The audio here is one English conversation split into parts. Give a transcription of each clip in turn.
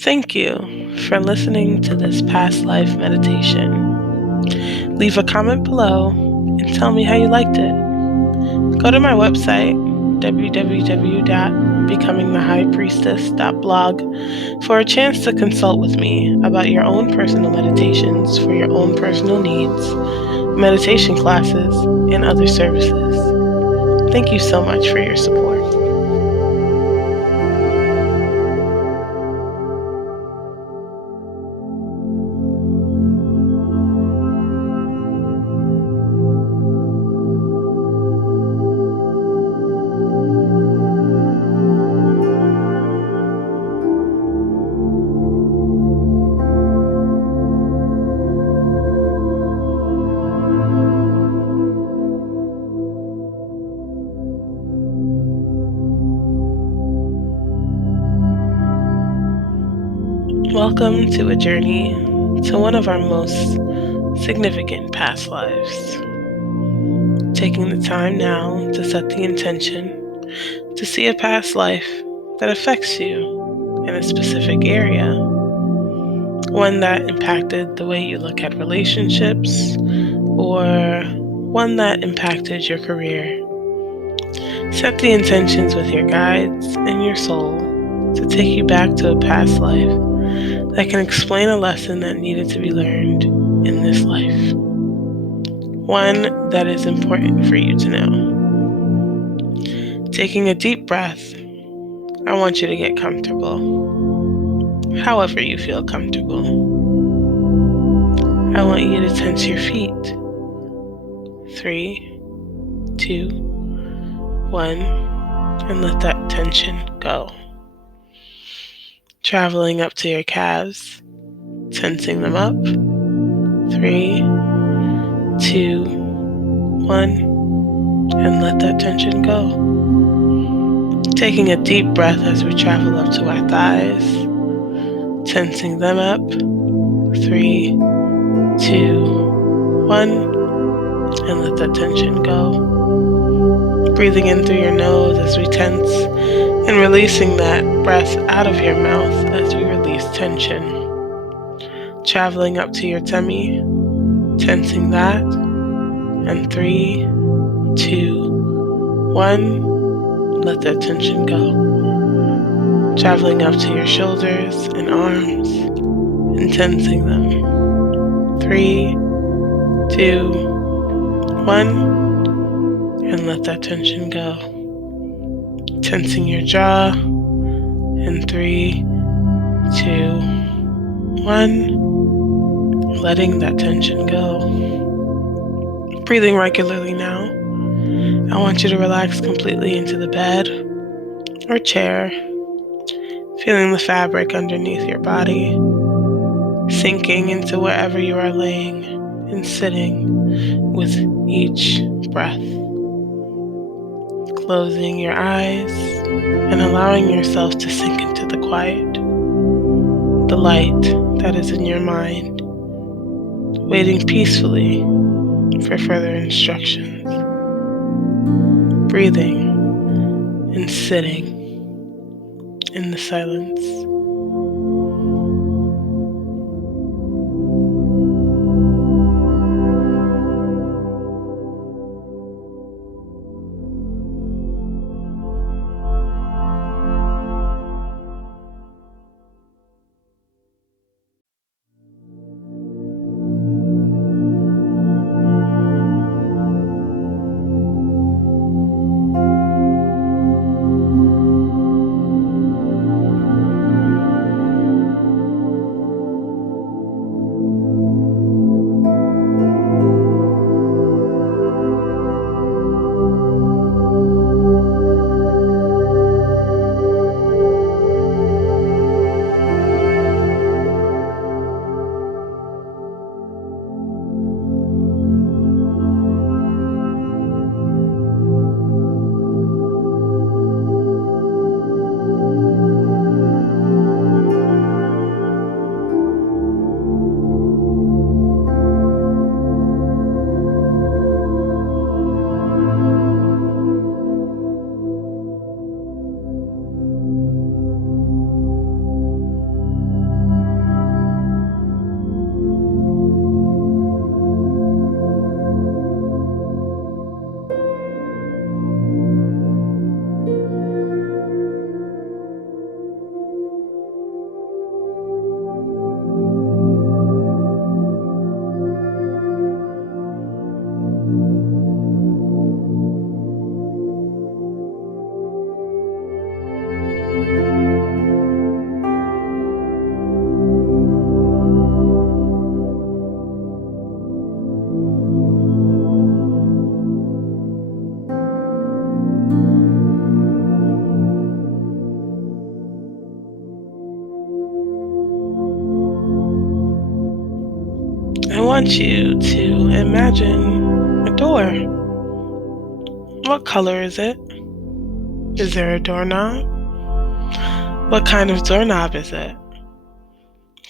Thank you for listening to this past life meditation. Leave a comment below and tell me how you liked it. Go to my website, www.becomingthehighpriestess.blog, for a chance to consult with me about your own personal meditations for your own personal needs, meditation classes, and other services. Thank you so much for your support. Welcome to a journey to one of our most significant past lives. Taking the time now to set the intention to see a past life that affects you in a specific area, one that impacted the way you look at relationships, or one that impacted your career. Set the intentions with your guides and your soul to take you back to a past life that can explain a lesson that needed to be learned in this life. One that is important for you to know. Taking a deep breath, I want you to get comfortable, however you feel comfortable. I want you to tense your feet. 3, 2, 1, and let that tension go. Traveling up to your calves, tensing them up. 3, 2, 1, and let that tension go. Taking a deep breath as we travel up to our thighs, tensing them up. 3, 2, 1, and let that tension go. Breathing in through your nose as we tense, and releasing that breath out of your mouth as we release tension. Traveling up to your tummy, tensing that. And 3, 2, 1, let that tension go. Traveling up to your shoulders and arms and tensing them. 3, 2, 1, and let that tension go. Tensing your jaw. And 3, 2, 1, letting that tension go. Breathing regularly now. I want you to relax completely into the bed or chair, feeling the fabric underneath your body, sinking into wherever you are laying and sitting with each breath. Closing your eyes and allowing yourself to sink into the quiet, the light that is in your mind, waiting peacefully for further instructions. Breathing and sitting in the silence. want you to imagine a door. What color is it? Is there a doorknob? What kind of doorknob is it?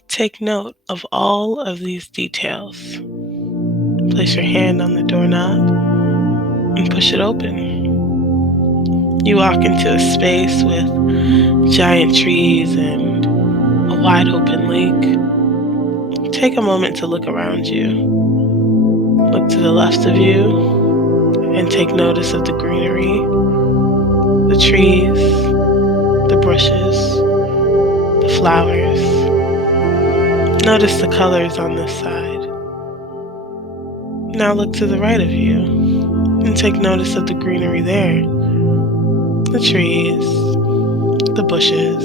Take note of all of these details. Place your hand on the doorknob and push it open. You walk into a space with giant trees and a wide open lake. Take a moment to look around you. Look to the left of you and take notice of the greenery, the trees, the bushes, the flowers. Notice the colors on this side. Now look to the right of you and take notice of the greenery there. The trees, the bushes,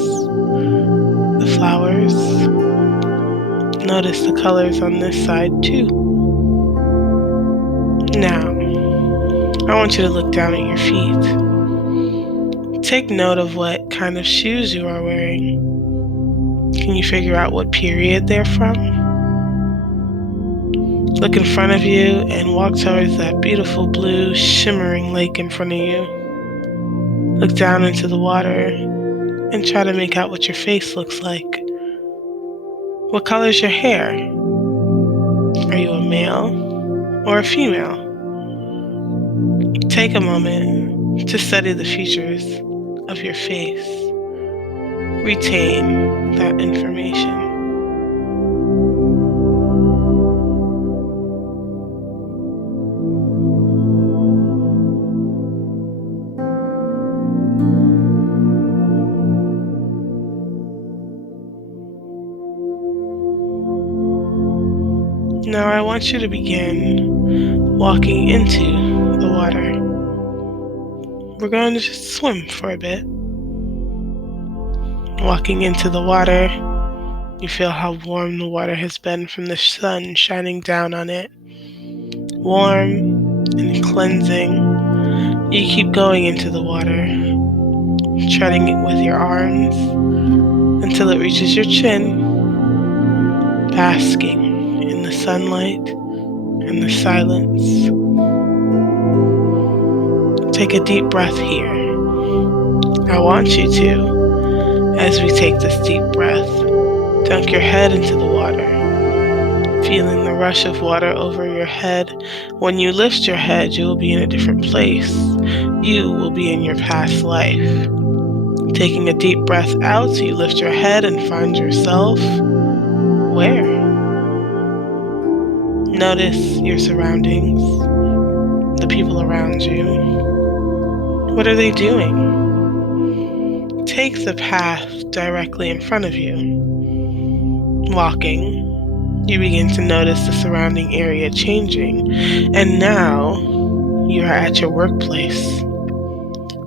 the flowers. Notice the colors on this side too. Now, I want you to look down at your feet. Take note of what kind of shoes you are wearing. Can you figure out what period they're from? Look in front of you and walk towards that beautiful blue shimmering lake in front of you. Look down into the water and try to make out what your face looks like. What color is your hair? Are you a male or a female? Take a moment to study the features of your face. Retain that information. Now I want you to begin walking into the water. We're going to just swim for a bit. Walking into the water, you feel how warm the water has been from the sun shining down on it. Warm and cleansing. You keep going into the water, treading it with your arms until it reaches your chin, basking in the sunlight and the silence. Take a deep breath here. I want you to, as we take this deep breath, dunk your head into the water, feeling the rush of water over your head. When you lift your head, you will be in a different place. You will be in your past life. Taking a deep breath out, you lift your head and find yourself where? Notice your surroundings, the people around you. What are they doing? Take the path directly in front of you. Walking, you begin to notice the surrounding area changing, and now you are at your workplace.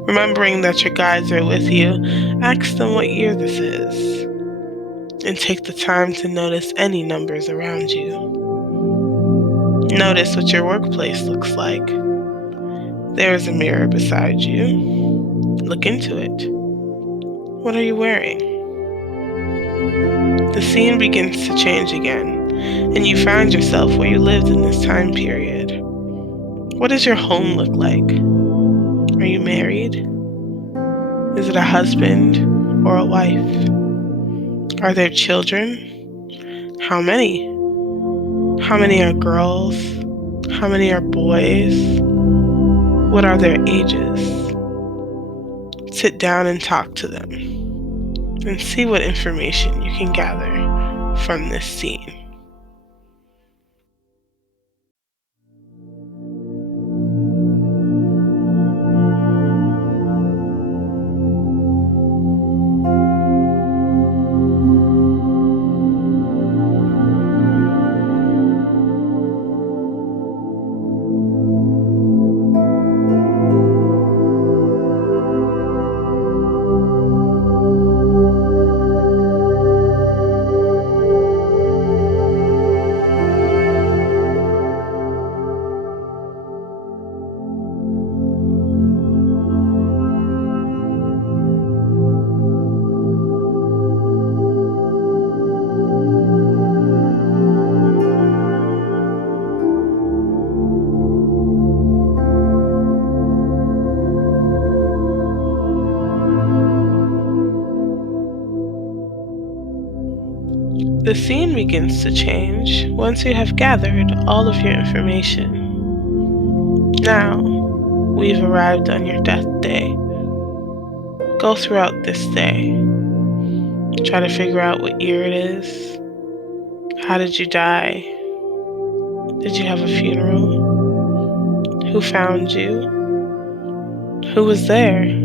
Remembering that your guides are with you, ask them what year this is, and take the time to notice any numbers around you. Notice what your workplace looks like. There is a mirror beside you. Look into it. What are you wearing? The scene begins to change again, and you find yourself where you lived in this time period. What does your home look like? Are you married? Is it a husband or a wife? Are there children? How many? How many are girls? How many are boys? What are their ages? Sit down and talk to them and see what information you can gather from this scene. The scene begins to change once you have gathered all of your information. Now, we've arrived on your death day. Go throughout this day. Try to figure out what year it is. How did you die? Did you have a funeral? Who found you? Who was there?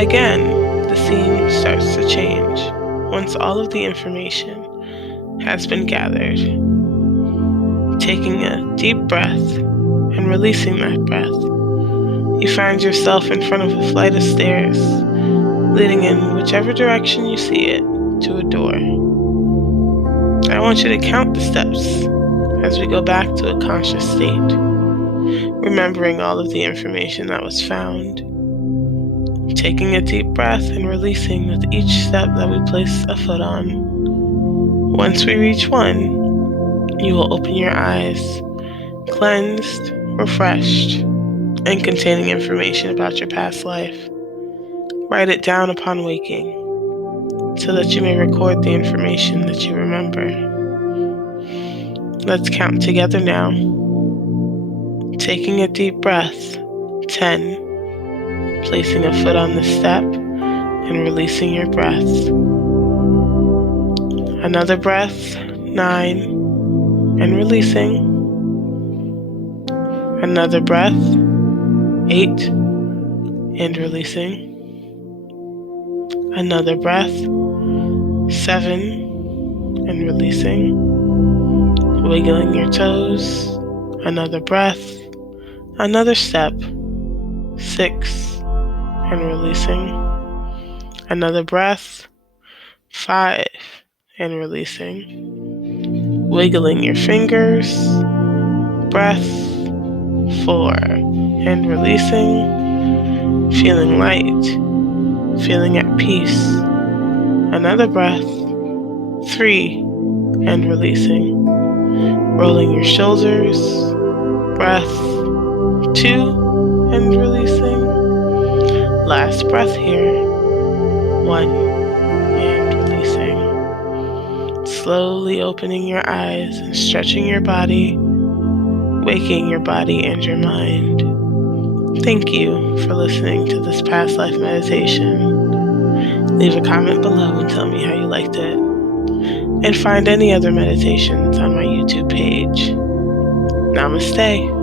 Again, the scene starts to change once all of the information has been gathered. Taking a deep breath and releasing that breath, you find yourself in front of a flight of stairs leading in whichever direction you see it to a door. I want you to count the steps as we go back to a conscious state, remembering all of the information that was found. Taking a deep breath and releasing with each step that we place a foot on. Once we reach one, you will open your eyes, cleansed, refreshed, and containing information about your past life. Write it down upon waking so that you may record the information that you remember. Let's count together now. Taking a deep breath, 10. Placing a foot on the step and releasing your breath. Another breath, 9, and releasing. Another breath, 8, and releasing. Another breath, 7, and releasing. Wiggling your toes. Another breath. Another step, 6, and releasing. Another breath, 5, and releasing. Wiggling your fingers. Breath, 4, and releasing. Feeling light, feeling at peace. Another breath, 3, and releasing. Rolling your shoulders. Breath, 2, and releasing. Last breath here. 1, and releasing. Slowly opening your eyes and stretching your body, waking your body and your mind. Thank you for listening to this past life meditation. Leave a comment below and tell me how you liked it. And find any other meditations on my YouTube page. Namaste.